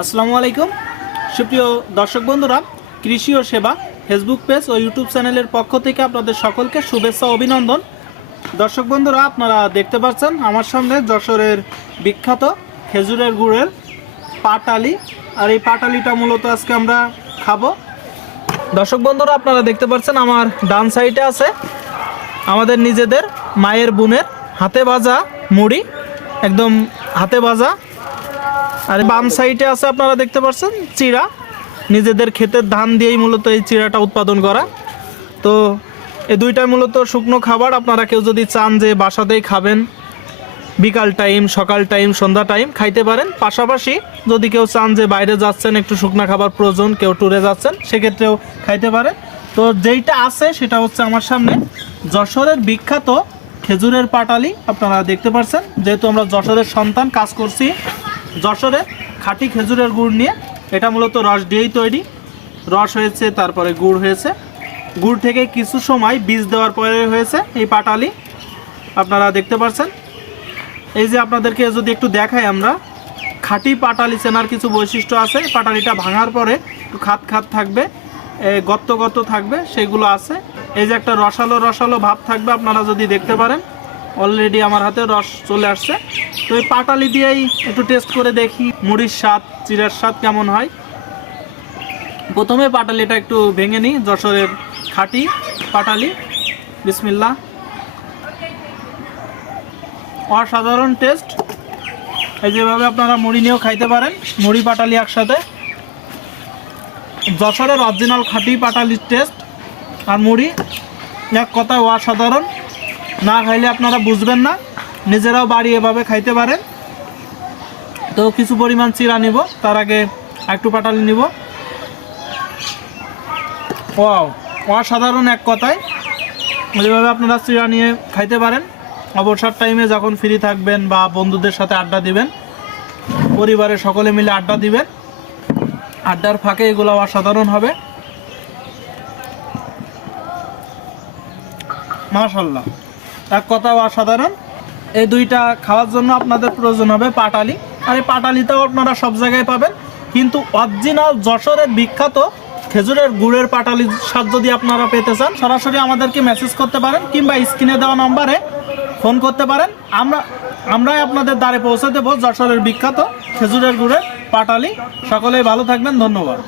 আসসালামু আলাইকুম। সুপ্রিয় দর্শক বন্ধুরা, কৃষি ও সেবা ফেসবুক পেজ ও ইউটিউব চ্যানেলের পক্ষ থেকে আপনাদের সকলকে শুভেচ্ছা অভিনন্দন। দর্শক বন্ধুরা, আপনারা দেখতে পাচ্ছেন আমার সামনে যশোরের বিখ্যাত খেজুরের গুড়ের পাটালি। আর এই পাটালিটা মূলত আজকে আমরা খাব। দর্শক বন্ধুরা, আপনারা দেখতে পাচ্ছেন আমার ডান সাইডে আছে আমাদের নিজেদের মায়ের বোনের হাতে ভাজা মুড়ি। একদম হাতে ভাজা আর বাম সাইডে আছে, আপনারা দেখতে পাচ্ছেন চিড়া। নিজেদের ক্ষেতের ধান দিয়েই মূলত এই চিড়াটা উৎপাদন করা। তো এই দুইটা মূলত শুকনো খাবার। আপনারা কেউ যদি চান যে বাসাতেই খাবেন, বিকাল টাইম, সকাল টাইম, সন্ধ্যা টাইম, খাইতে পারেন। পাশাপাশি যদি কেউ চান যে বাইরে যাচ্ছেন, একটু শুকনা খাবার প্রয়োজন, কেউ ট্যুরে যাচ্ছেন, সেক্ষেত্রেও খাইতে পারেন। তো যেইটা আছে, সেটা হচ্ছে আমার সামনে যশোরের বিখ্যাত খেজুরের পাটালি। আপনারা দেখতে পাচ্ছেন যেহেতু আমরা যশোরের সন্তান, কাজ করছি যশোরে খাঁটি খেজুরের গুড় নিয়ে এটা মূলত রস দিয়েই তৈরি। রস হয়েছে তারপরে গুড় হয়েছে। গুড় থেকে কিছু সময় বীজ দেওয়ার পরে হয়েছে এই পাটালি। আপনারা দেখতে পাচ্ছেন এই যে আপনাদেরকে যদি একটু দেখাই আমরা খাঁটি পাটালি চেনার কিছু বৈশিষ্ট্য আছে। পাটালিটা ভাঙার পরে একটু খাত খাত থাকবে এ, গর্ত গর্ত থাকবে সেগুলো আছে। এই যে একটা রসালো রসালো ভাব থাকবে আপনারা যদি দেখতে পারেন। অলরেডি আমার হাতে রস চলে আসছে। তো এই পাটালি দিয়েই একটু টেস্ট করে দেখি, মুড়ির স্বাদ চিড়ার স্বাদ কেমন হয়। প্রথমে পাটালিটা একটু ভেঙে নিই, যশোরের খাঁটি পাটালি। বিসমিল্লা অসাধারণ টেস্ট এই যেভাবে আপনারা মুড়ি নিয়েও খাইতে পারেন, মুড়ি পাটালি একসাথে। যশোরের অরিজিনাল খাঁটি পাটালির টেস্ট আর মুড়ি এক কথায় অসাধারণ। না খাইলে আপনারা বুঝবেন না। নিজেরাও বাড়ি এভাবে খাইতে পারেন। তো কিছু পরিমাণ চিরা নিব, তার আগে একটু পাটালি নিব। ওয়াও, অসাধারণ এক কথায়। যেভাবে আপনারা চিরা নিয়ে খাইতে পারেন। অবসর টাইমে যখন ফ্রি থাকবেন বা বন্ধুদের সাথে আড্ডা দিবেন, পরিবারের সকলে মিলে আড্ডা দিবেন। আড্ডার ফাঁকে এগুলো অসাধারণ হবে। মাশাল্লাহ এক কথা অসাধারণ। এই দুইটা খাওয়ার জন্য আপনাদের প্রয়োজন হবে পাটালি। আর এই পাটালিটাও আপনারা সব জায়গায় পাবেন। কিন্তু অরিজিনাল যশোরের বিখ্যাত খেজুরের গুড়ের পাটালি স্বাদ যদি আপনারা পেতে চান, সরাসরি আমাদেরকে মেসেজ করতে পারেন কিংবা স্ক্রিনে দেওয়া নম্বরে ফোন করতে পারেন। আমরা, আমরাই আপনাদের দ্বারে পৌঁছে দেবো যশোরের বিখ্যাত খেজুরের গুড়ের পাটালি। সকলেই ভালো থাকবেন, ধন্যবাদ।